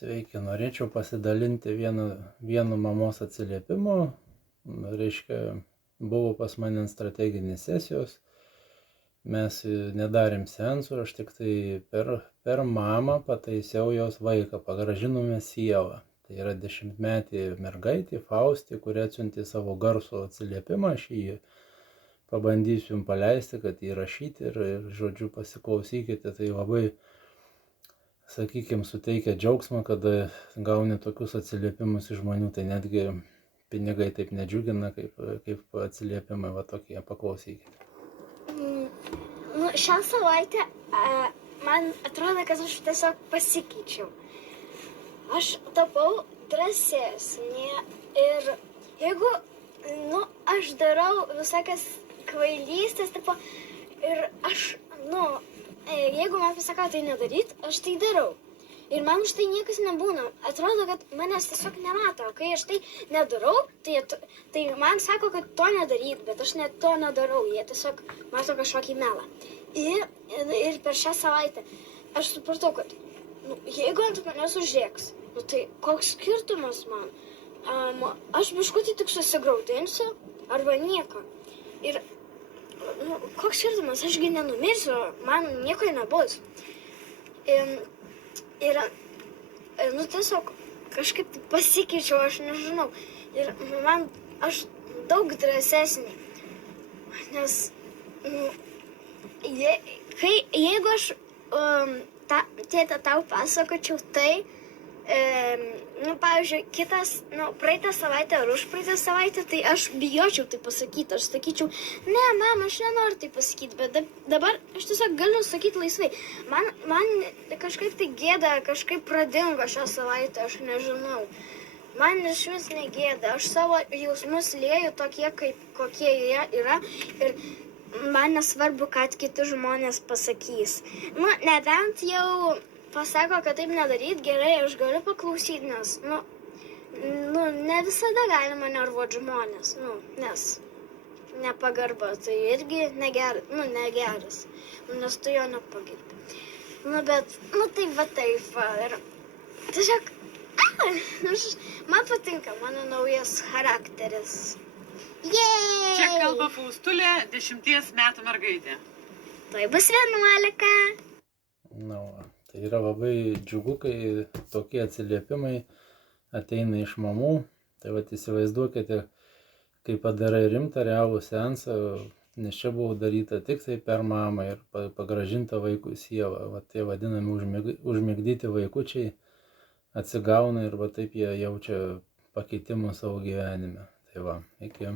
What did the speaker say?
Sveiki, norėčiau pasidalinti vienu mamos atsiliepimu. Reiškia, buvo pas mane strateginės sesijos, mes nedarėm seansų, aš tik tai per mamą pataisiau jos vaiką, pagražinome sielą. Tai yra 10-metė mergaitė, Faustė, kuri atsiuntė savo garso atsiliepimą, aš jį pabandysiu jums paleisti, kad įrašyti ir žodžiu pasiklausykite, tai labai, sakykime, suteikia džiaugsmą, kada gauni tokius atsiliepimus iš žmonių, tai netgi pinigai taip nedžiugina, kaip atsiliepimai, va tokie, paklausykite. Šią savaitę man atrodo, kad aš tiesiog pasikeičiau. Aš tapau drąsesnė ir jeigu, aš darau visokias kvailystės, ir aš, jeigu man pasako tai nedaryt, aš tai darau. Ir man už tai niekas nebūna. Atrodo, kad manęs tiesiog nemato. Kai aš tai nedarau, tai man sako, kad to nedaryt, bet aš net to nedarau. Jie tiesiog mato kažkokį melą. Ir per šią savaitę aš supratau, kad jeigu ant manęs užrėks, tai koks skirtumas man? Aš biškutį tik susigraudinsiu arba nieko. Ir koks skirtumas, ašgi nenumirsiu, man nieko nebus. Ir tiesiog kažkaip pasikeičiau, aš nežinau. Ir aš daug drąsesnė. Nes, jeigu aš tėtą tau pasakočiau tai, pavyzdžiui, praeitą savaitę ar užpraeitą savaitę, tai aš bijočiau tai pasakyti. Aš sakyčiau, ne, mama, aš nenoriu tai pasakyti, bet dabar aš tiesiog galiu sakyti laisvai. Man kažkaip tai gėda, kažkaip pradingo šią savaitę, aš nežinau. Man iš vis negėda, aš savo jausmus lieju tokie, kokie jie yra ir man nesvarbu, kad kiti žmonės pasakys. Nebent jau pasako, kad taip nedaryt, gerai, aš galiu paklausyti, nes, ne visada galima nervuoti žmonės, nes nepagarba, tai irgi negeras, nes tu jo nepagarbi. Bet, taip, ir tiesiog, man patinka mano naujas charakteris. Jėj! Čia kalba Faustulė, 10 metų mergaitė. Tai bus 11. Tai yra labai džiugu, kai tokie atsiliepimai ateina iš mamų. Tai įsivaizduokite, kai padarai rimtą realų seansą, nes čia buvo daryta tik tai per mamą ir pagražinta vaikų sielą. Tie vadinami užmigdyti vaikučiai atsigauna ir taip jie jaučia pakeitimą savo gyvenime. Tai iki.